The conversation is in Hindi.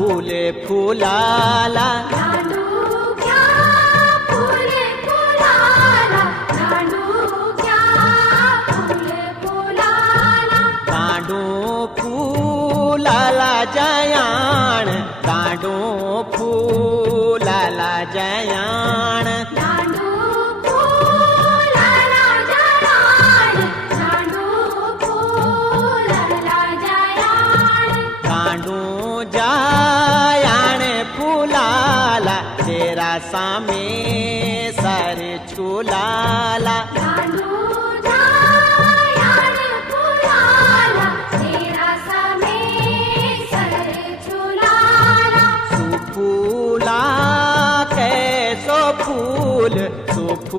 फुले फुलाला दांडू घ्या फुले फुलाला दांडू घ्या फुले फुलाला दांडू फुलाला जयाण दांडू फुलाला जयाण दांडू फुलाला जयाण दांडू फुलाला जयाण दांडू जयाण फुलाला तेरा सामे सारे झुलाला दांडू